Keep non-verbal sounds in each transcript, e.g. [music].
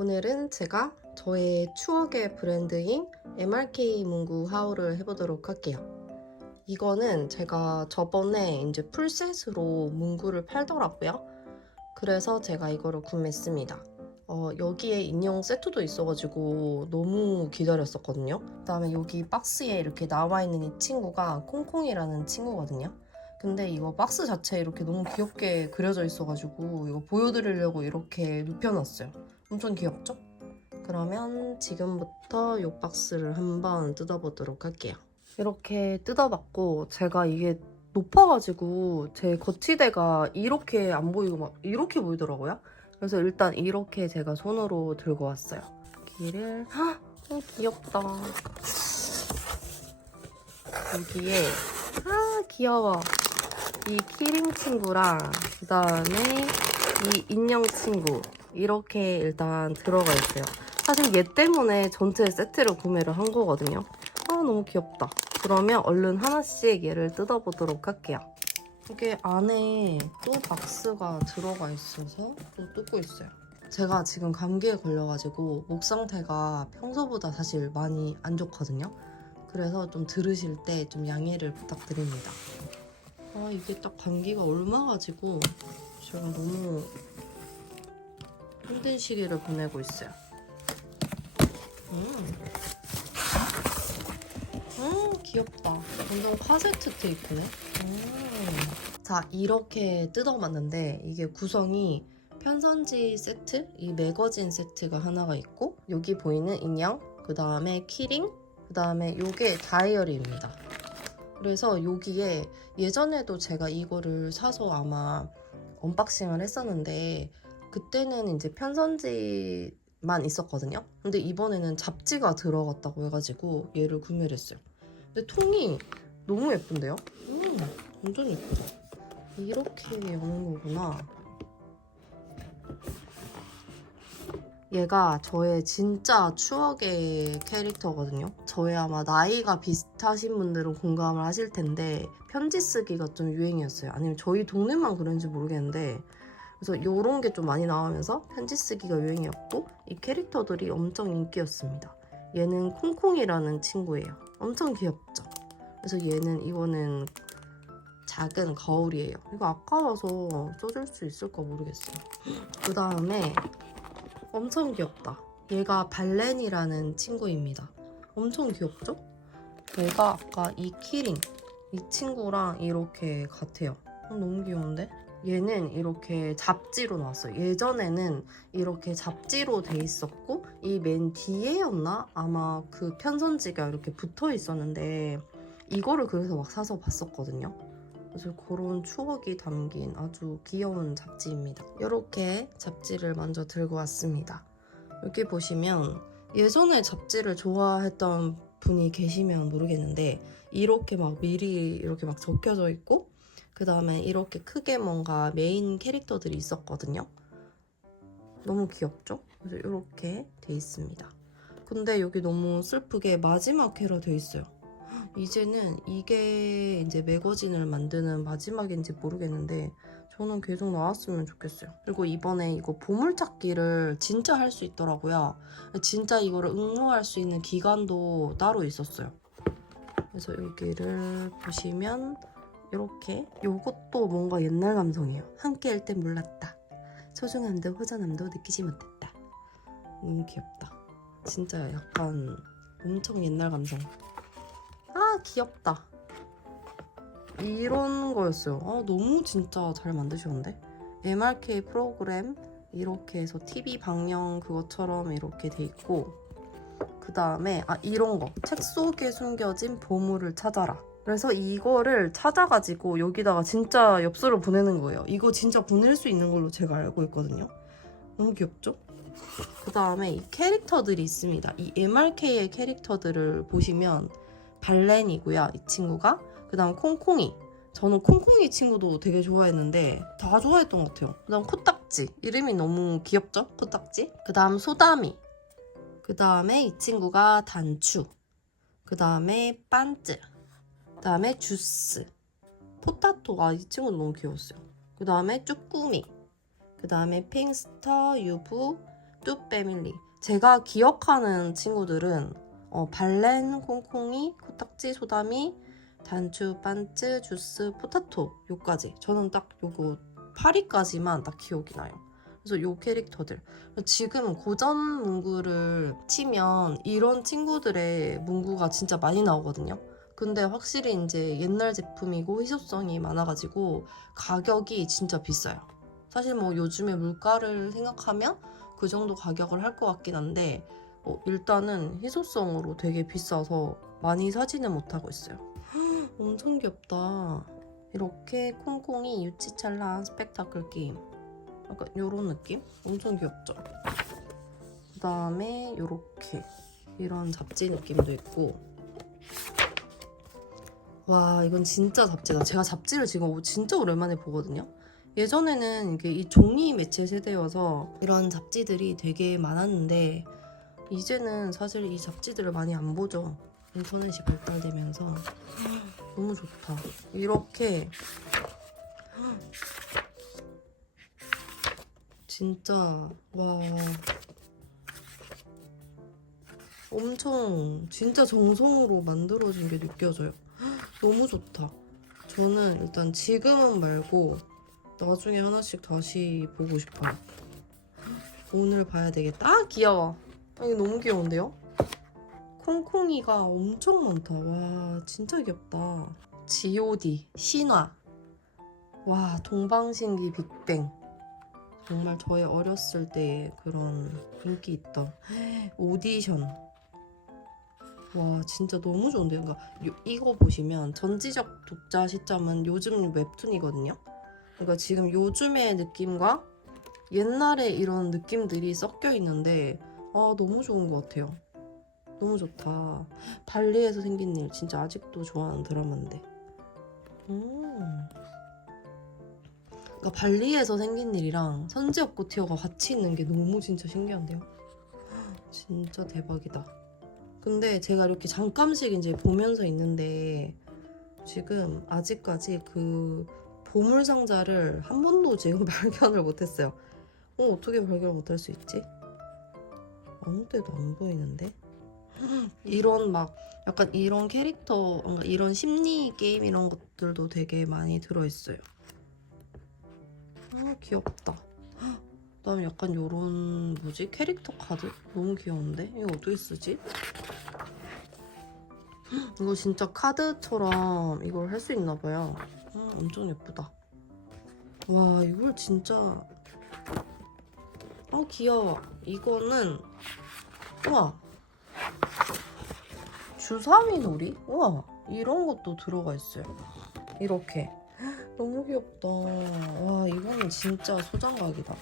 오늘은 제가 저의 추억의 브랜드인 MRK 문구 하울을 해보도록 할게요. 이거는 제가 저번에 이제 풀셋으로 문구를 팔더라고요. 그래서 제가 이거를 구매했습니다. 어, 여기에 인형 세트도 있어가지고 너무 기다렸었거든요. 그다음에 여기 박스에 이렇게 나와 있는 이 친구가 콩콩이라는 친구거든요. 근데 이거 박스 자체에 이렇게 너무 귀엽게 그려져 있어가지고 이거 보여드리려고 이렇게 눕혀놨어요. 엄청 귀엽죠? 그러면 지금부터 이 박스를 한번 뜯어보도록 할게요. 이렇게 뜯어봤고 제가 이게 높아가지고 제 거치대가 이렇게 안 보이고 막 이렇게 보이더라고요. 그래서 일단 이렇게 제가 손으로 들고 왔어요. 여기를 헉, 너무 귀엽다. 여기에 아 귀여워. 이 키링 친구랑 그 다음에 이 인형 친구 이렇게 일단 들어가 있어요. 사실 얘 때문에 전체 세트를 구매를 한 거거든요. 아 너무 귀엽다. 그러면 얼른 하나씩 얘를 뜯어보도록 할게요. 이게 안에 또 박스가 들어가 있어서 또 뜯고 있어요. 제가 지금 감기에 걸려가지고 목 상태가 평소보다 사실 많이 안 좋거든요. 그래서 좀 들으실 때 좀 양해를 부탁드립니다. 아 이게 딱 감기가 옮아가지고 제가 너무 힘든 시기를 보내고 있어요. 음. 음, 귀엽다. 완전 카세트 테이프네. 음. 자, 이렇게 뜯어봤는데 이게 구성이 편선지 세트, 이 매거진 세트가 하나가 있고 여기 보이는 인형, 그 다음에 키링, 그 다음에 요게 다이어리입니다. 그래서 여기에 예전에도 제가 이거를 사서 아마 언박싱을 했었는데 그때는 이제 편선지만 있었거든요. 근데 이번에는 잡지가 들어갔다고 해가지고 얘를 구매를 했어요. 근데 통이 너무 예쁜데요? 음, 완전 예쁘다. 이렇게 여는 거구나. 얘가 저의 진짜 추억의 캐릭터거든요. 저의 아마 나이가 비슷하신 분들은 공감을 하실 텐데 편지 쓰기가 좀 유행이었어요. 아니면 저희 동네만 그런지 모르겠는데 그래서 이런 게 좀 많이 나오면서 편지 쓰기가 유행이었고 이 캐릭터들이 엄청 인기였습니다. 얘는 콩콩이라는 친구예요. 엄청 귀엽죠? 그래서 얘는 이거는 작은 거울이에요. 이거 아까워서 써줄 수 있을까 모르겠어요. 그 다음에 엄청 귀엽다. 얘가 발렌이라는 친구입니다. 엄청 귀엽죠? 얘가 아까 이 키링 이 친구랑 이렇게 같아요. 어, 너무 귀여운데? 얘는 이렇게 잡지로 나왔어요. 예전에는 이렇게 잡지로 돼 있었고 이 맨 뒤에였나? 아마 그 편선지가 이렇게 붙어 있었는데 이거를 그래서 막 사서 봤었거든요. 그래서 그런 추억이 담긴 아주 귀여운 잡지입니다. 이렇게 잡지를 먼저 들고 왔습니다. 여기 보시면 예전에 잡지를 좋아했던 분이 계시면 모르겠는데 이렇게 막 미리 이렇게 막 적혀져 있고 그 다음에 이렇게 크게 뭔가 메인 캐릭터들이 있었거든요. 너무 귀엽죠? 그래서 이렇게 돼 있습니다. 근데 여기 너무 슬프게 마지막 회로 돼 있어요. [gasps] 이제는 이게 이제 매거진을 만드는 마지막인지 모르겠는데 저는 계속 나왔으면 좋겠어요. 그리고 이번에 이거 보물찾기를 진짜 할 수 있더라고요. 진짜 이거를 응모할 수 있는 기간도 따로 있었어요. 그래서 여기를 보시면 이렇게 요것도 뭔가 옛날 감성이에요. 함께 할때 몰랐다. 소중함도 호전함도 느끼지 못했다. 너무 귀엽다. 진짜 약간 엄청 옛날 감성. 아 귀엽다. 이런 거였어요. 아 너무 진짜 잘 만드셨는데? MRK 프로그램 이렇게 해서 TV 방영 그것처럼 이렇게 돼 있고 그 다음에 아 이런 거 책 속에 숨겨진 보물을 찾아라. 그래서 이거를 찾아가지고 여기다가 진짜 엽서를 보내는 거예요. 이거 진짜 보낼 수 있는 걸로 제가 알고 있거든요. 너무 귀엽죠? 그 다음에 이 캐릭터들이 있습니다. 이 MRK의 캐릭터들을 보시면 발렌이고요. 이 친구가. 그 다음 콩콩이. 저는 콩콩이 친구도 되게 좋아했는데 다 좋아했던 것 같아요. 그 다음 코딱지. 이름이 너무 귀엽죠? 코딱지. 그 다음 소다미. 그 다음에 이 친구가 단추. 그 다음에 반즈. 그 다음에 주스. 포타토가 이 친구 너무 귀여웠어요. 그 다음에 쭈꾸미. 그 다음에 핑스터, 유부, 뚜 패밀리. 제가 기억하는 친구들은 어, 발렌, 콩콩이, 코딱지, 소다미, 단추, 반츠, 주스, 포타토 요까지. 저는 딱 요거 8위까지만 딱 기억이 나요. 그래서 요 캐릭터들. 지금 고전 문구를 치면 이런 친구들의 문구가 진짜 많이 나오거든요. 근데 확실히 이제 옛날 제품이고 희소성이 많아가지고 가격이 진짜 비싸요. 사실 뭐 요즘에 물가를 생각하면 그 정도 가격을 할 것 같긴 한데 어, 일단은 희소성으로 되게 비싸서 많이 사지는 못하고 있어요. [gasps] 엄청 귀엽다. 이렇게 콩콩이 유치찰랑 스펙타클 게임. 약간 요런 느낌? 엄청 귀엽죠? 그 다음에 요렇게 이런 잡지 느낌도 있고 와 이건 진짜 잡지다. 제가 잡지를 지금 진짜 오랜만에 보거든요. 예전에는 이게 이 종이 매체 세대여서 이런 잡지들이 되게 많았는데 이제는 사실 이 잡지들을 많이 안 보죠. 인터넷이 발달되면서 너무 좋다. 이렇게 진짜 와 엄청 진짜 정성으로 만들어진 게 느껴져요. 너무 좋다. 저는 일단 지금은 말고 나중에 하나씩 다시 보고 싶어요. 오늘 봐야 되겠다. 아 귀여워. 아, 이거 너무 귀여운데요? 콩콩이가 엄청 많다. 와 진짜 귀엽다. G.O.D. 신화. 와 동방신기 빅뱅. 정말 저의 어렸을 때 그런 인기 있던 [gasps] 오디션. 와 진짜 너무 좋은데요. 요- 이거 보시면 전지적 독자 시점은 요즘 웹툰이거든요. 그러니까 지금 요즘의 느낌과 옛날의 이런 느낌들이 섞여 있는데 아 너무 좋은 것 같아요. 너무 좋다. 발리에서 생긴 일 진짜 아직도 좋아하는 드라마인데. 음. 그러니까 발리에서 생긴 일이랑 선지엽 고 티어가 같이 있는 게 너무 진짜 신기한데요. 진짜 대박이다. 근데 제가 이렇게 잠깐씩 이제 보면서 있는데 지금 아직까지 그 보물 상자를 한 번도 지금 [laughs] 발견을 못했어요. 어 어떻게 발견을 못할 수 있지? 아무 데도 안 보이는데? [gasps] 이런 막 약간 이런 캐릭터 이런 심리 게임 이런 것들도 되게 많이 들어있어요. 아 귀엽다. [gasps] 그다음에 약간 요런 뭐지 캐릭터 카드 너무 귀여운데 이거 어떻게 쓰지? 이거 진짜 카드처럼 이걸 할 수 있나 봐요. 음, 엄청 예쁘다. 와 이걸 진짜 어 귀여워. 이거는 우와 주사위 놀이? 우와 이런 것도 들어가 있어요. 이렇게 너무 귀엽다. 와 이거는 진짜 소장각이다.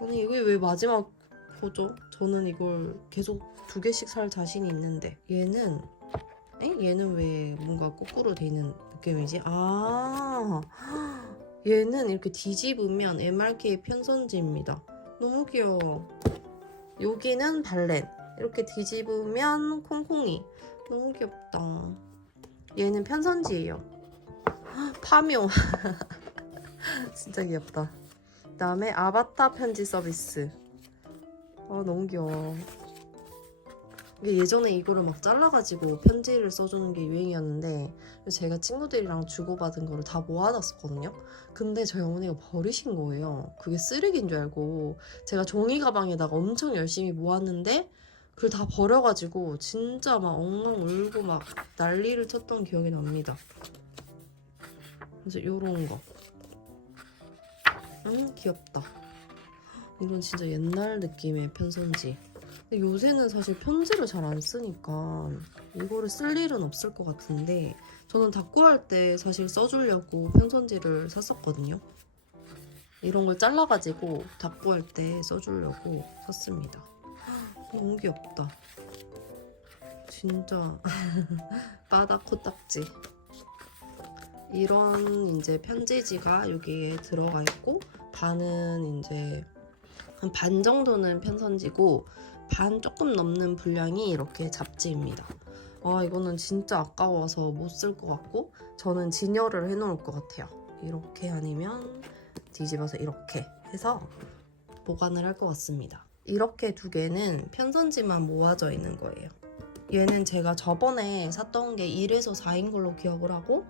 아니 이게 왜 마지막 거죠? 저는 이걸 계속 두 개씩 살 자신이 있는데 얘는 에? 얘는 왜 뭔가 거꾸로 돼 있는 느낌이지? 아 [gasps] 얘는 이렇게 뒤집으면 MRK의 편선지입니다. 너무 귀여워. 여기는 발렌 이렇게 뒤집으면 콩콩이 너무 귀엽다. 얘는 편선지예요. [gasps] 파묘 [laughs] 진짜 귀엽다. 그다음에 아바타 편지 서비스. 아 너무 귀여워. 예전에 이거를 막 잘라가지고 편지를 써주는 게 유행이었는데 제가 친구들이랑 주고받은 거를 다 모아놨었거든요. 근데 저희 어머니가 버리신 거예요. 그게 쓰레기인 줄 알고 제가 종이 가방에다가 엄청 열심히 모았는데 그걸 다 버려가지고 진짜 막 엉엉 울고 막 난리를 쳤던 기억이 납니다. 그래서 요런 거. 음 귀엽다. 이건 진짜 옛날 느낌의 편선지. 근데 요새는 사실 편지를 잘 안 쓰니까 이거를 쓸 일은 없을 것 같은데 저는 닭구할 때 사실 써주려고 편선지를 샀었거든요. 이런 걸 잘라가지고 닭구할 때 써주려고 샀습니다. 너무 귀엽다. 진짜 [laughs] 바닥 코딱지. 이런 이제 편지지가 여기에 들어가 있고 반은 이제 한 반 정도는 편선지고 반 조금 넘는 분량이 이렇게 잡지입니다. 아 이거는 진짜 아까워서 못 쓸 것 같고 저는 진열을 해놓을 것 같아요. 이렇게 아니면 뒤집어서 이렇게 해서 보관을 할 것 같습니다. 이렇게 두 개는 편선지만 모아져 있는 거예요. 얘는 제가 저번에 샀던 게 1에서 4인 걸로 기억을 하고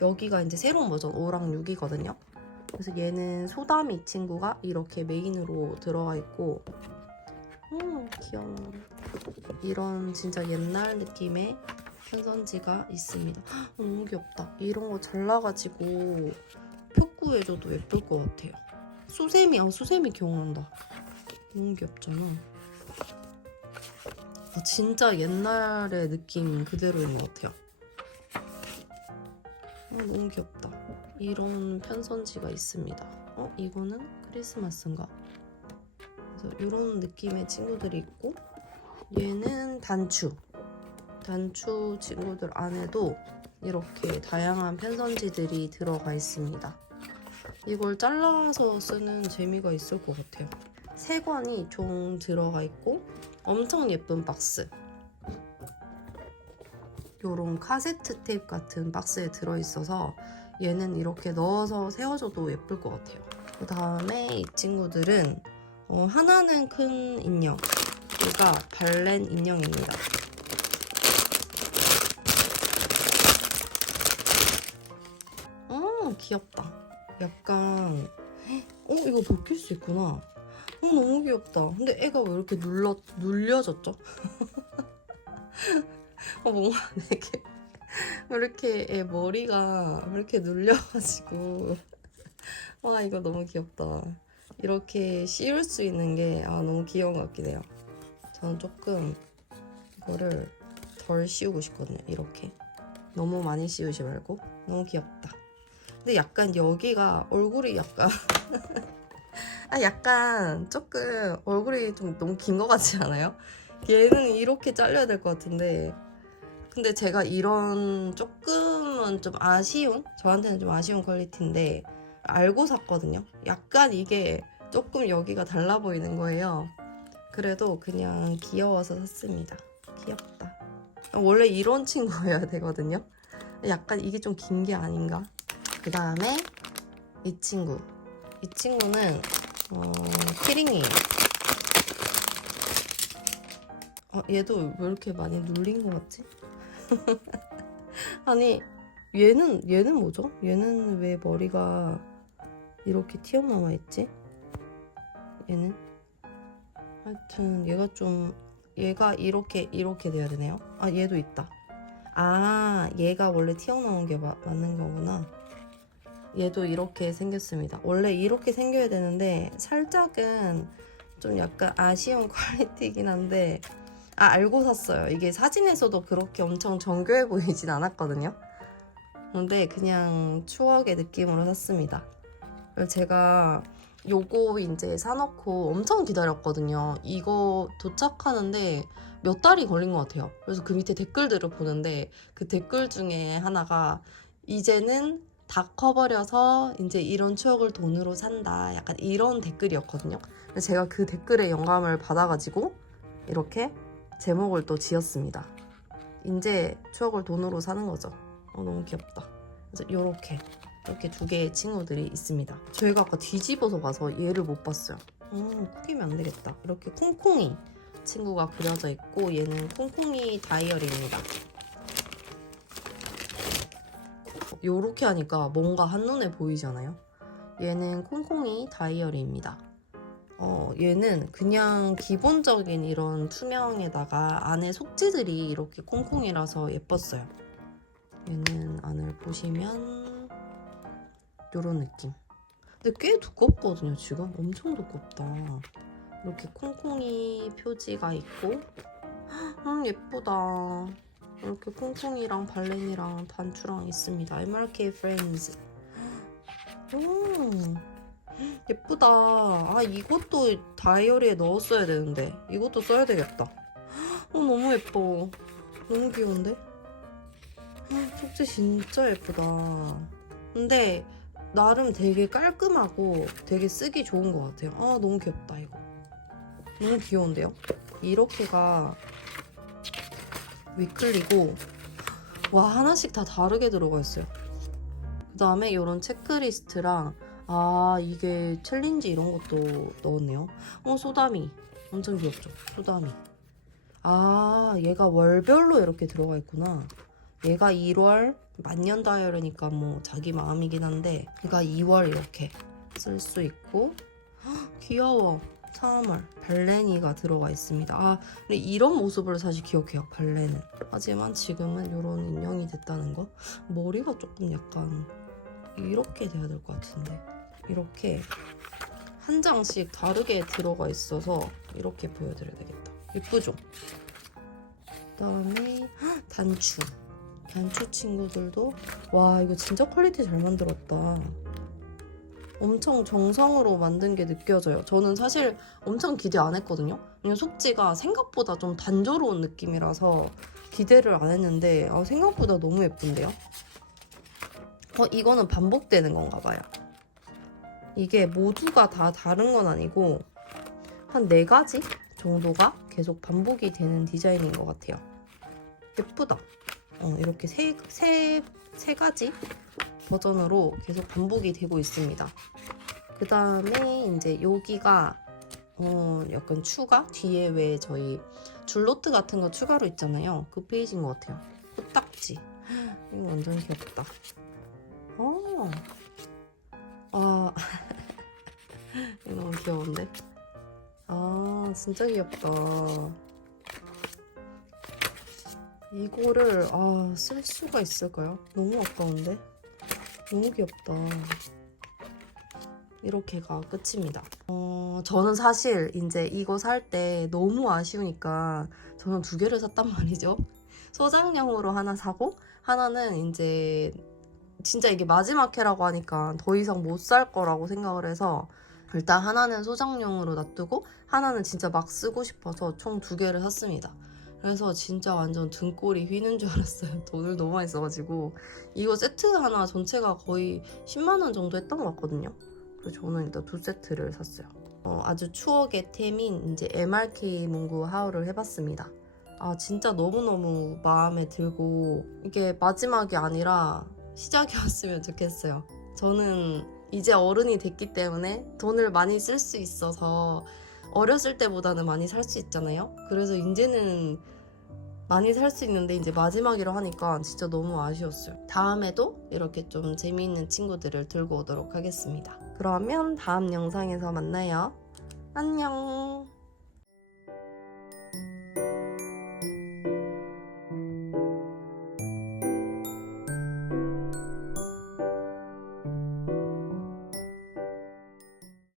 여기가 이제 새로운 버전 5랑 6이거든요. 그래서 얘는 이 친구가 이렇게 메인으로 들어가 있고 음 귀여워. 이런 진짜 옛날 느낌의 편선지가 있습니다. 헉, 너무 귀엽다. 이런 거 잘라가지고 표구해줘도 예쁠 것 같아요. 수세미, 아 수세미 기억난다. 너무 귀엽잖아. 아, 진짜 옛날의 느낌 그대로인 것 같아요. 아, 너무 귀엽다. 이런 편선지가 있습니다. 어, 이거는 크리스마스인가? 이런 느낌의 친구들이 있고 얘는 단추. 단추 친구들 안에도 이렇게 다양한 편선지들이 들어가 있습니다. 이걸 잘라서 쓰는 재미가 있을 것 같아요. 세 권이 총 들어가 있고 엄청 예쁜 박스. 요런 카세트 테이프 같은 박스에 들어있어서 얘는 이렇게 넣어서 세워줘도 예쁠 것 같아요. 그 다음에 이 친구들은 어, 하나는 큰 인형, 얘가 발렌 인형입니다. 어 귀엽다. 약간 어 이거 벗길 수 있구나. 어 너무 귀엽다. 근데 애가 왜 이렇게 눌러 눌려졌죠? [laughs] 어 뭔가 되게 [laughs] 왜 이렇게 애 머리가 왜 이렇게 눌려가지고 [laughs] 와 이거 너무 귀엽다. 이렇게 씌울 수 있는 게 아 너무 귀여운 것 같긴 해요. 저는 조금 이거를 덜 씌우고 싶거든요. 이렇게 너무 많이 씌우지 말고 너무 귀엽다. 근데 약간 여기가 얼굴이 약간 [laughs] 아 약간 조금 얼굴이 좀 너무 긴 것 같지 않아요? 얘는 이렇게 잘려야 될 것 같은데 근데 제가 이런 조금은 좀 아쉬운 저한테는 좀 아쉬운 퀄리티인데 알고 샀거든요. 약간 이게 조금 여기가 달라 보이는 거예요. 그래도 그냥 귀여워서 샀습니다. 귀엽다. 원래 이런 친구여야 되거든요. 약간 이게 좀 긴 게 아닌가? 그 다음에 이 친구. 이 친구는 어, 키링이에요. 아, 얘도 왜 이렇게 많이 눌린 것 같지? [laughs] 아니 얘는 얘는 뭐죠? 얘는 왜 머리가 이렇게 튀어나와 있지? 얘는 하여튼 얘가 좀 얘가 이렇게 이렇게 돼야 되네요. 아 얘도 있다. 아 얘가 원래 튀어나온 게 마- 맞는 거구나. 얘도 이렇게 생겼습니다. 원래 이렇게 생겨야 되는데 살짝은 좀 약간 아쉬운 [laughs] 퀄리티이긴 한데 아 알고 샀어요. 이게 사진에서도 그렇게 엄청 정교해 보이진 않았거든요. 근데 그냥 추억의 느낌으로 샀습니다. 제가 요거 이제 사놓고 엄청 기다렸거든요. 이거 도착하는데 몇 달이 걸린 것 같아요. 그래서 그 밑에 댓글들을 보는데 그 댓글 중에 하나가 이제는 다 커버려서 이제 이런 추억을 돈으로 산다. 약간 이런 댓글이었거든요. 제가 그 댓글에 영감을 받아가지고 이렇게 제목을 또 지었습니다. 이제 추억을 돈으로 사는 거죠. 어, 너무 귀엽다. 그래서 이렇게 이렇게 두 개의 친구들이 있습니다. 저희가 아까 뒤집어서 봐서 얘를 못 봤어요. 음, 구기면 안 되겠다. 이렇게 콩콩이 친구가 그려져 있고 얘는 콩콩이 다이어리입니다. 요렇게 하니까 뭔가 한눈에 보이잖아요. 얘는 콩콩이 다이어리입니다. 어, 얘는 그냥 기본적인 이런 투명에다가 안에 속지들이 이렇게 콩콩이라서 예뻤어요. 얘는 안을 보시면 이런 느낌. 근데 꽤 두껍거든요, 지금. 엄청 두껍다. 이렇게 콩콩이 표지가 있고, 음, 예쁘다. 이렇게 콩콩이랑 발렌이랑 단추랑 있습니다. MRK Friends. 음, 예쁘다. 아, 이것도 다이어리에 넣었어야 되는데. 이것도 써야 되겠다. 어, 너무 예뻐. 너무 귀여운데? 아, 속지 진짜 예쁘다. 근데 나름 되게 깔끔하고 되게 쓰기 좋은 것 같아요. 아 너무 귀엽다 이거. 너무 귀여운데요? 이렇게가 위클리고 와 하나씩 다 다르게 들어가 있어요. 그 다음에 이런 체크리스트랑 아 이게 챌린지 이런 것도 넣었네요. 어 소다미 엄청 귀엽죠. 소다미. 아 얘가 월별로 이렇게 들어가 있구나. 얘가 1월 만년 다이어리니까 뭐 자기 마음이긴 한데 얘가 2월 이렇게 쓸 수 있고 헉, 귀여워. 3월 발레니가 들어가 있습니다. 아 근데 이런 모습을 사실 기억해요. 발레는. 하지만 지금은 이런 인형이 됐다는 거. 머리가 조금 약간 이렇게 돼야 될 것 같은데 이렇게 한 장씩 다르게 들어가 있어서 이렇게 보여드려야 되겠다. 예쁘죠? 그 다음에 헉, 단추. 단추 친구들도 와 이거 진짜 퀄리티 잘 만들었다. 엄청 정성으로 만든 게 느껴져요. 저는 사실 엄청 기대 안 했거든요. 그냥 속지가 생각보다 좀 단조로운 느낌이라서 기대를 안 했는데 아, 생각보다 너무 예쁜데요. 어 이거는 반복되는 건가 봐요. 이게 모두가 다 다른 건 아니고 한 네 가지 정도가 계속 반복이 되는 디자인인 것 같아요. 예쁘다. 어, 이렇게 세, 세, 세 가지 버전으로 계속 반복이 되고 있습니다. 그 다음에 이제 여기가 어, 약간 추가 뒤에 왜 저희 줄노트 같은 거 추가로 있잖아요. 그 페이지인 것 같아요. 코딱지. 이거 완전 귀엽다. 어. 아. [laughs] 이거 너무 귀여운데? 아, 진짜 귀엽다. 이거를, 아, 쓸 수가 있을까요? 너무 아까운데? 너무 귀엽다. 이렇게가 끝입니다. 어, 저는 사실 이제 이거 살 때 너무 아쉬우니까 저는 두 개를 샀단 [laughs] 말이죠. 소장용으로 하나 사고 하나는 이제 진짜 이게 마지막 회라고 하니까 더 이상 못 살 거라고 생각을 해서 일단 하나는 소장용으로 놔두고 하나는 진짜 막 쓰고 싶어서 총 두 개를 샀습니다. 그래서 진짜 완전 등골이 휘는 줄 알았어요. [laughs] 돈을 너무 많이 써가지고 이거 세트 하나 전체가 거의 10만 원 정도 했던 것 같거든요. 그래서 저는 일단 두 세트를 샀어요. 어, 아주 추억의 템인 이제 MRK 문구 하울을 해봤습니다. 아 진짜 너무너무 마음에 들고 이게 마지막이 아니라 시작이었으면 좋겠어요. 저는 이제 어른이 됐기 때문에 돈을 많이 쓸 수 있어서 어렸을 때보다는 많이 살 수 있잖아요. 그래서 이제는 많이 살 수 있는데 이제 마지막이라 하니까 진짜 너무 아쉬웠어요. 다음에도 이렇게 좀 재미있는 친구들을 들고 오도록 하겠습니다. 그러면 다음 영상에서 만나요. 안녕.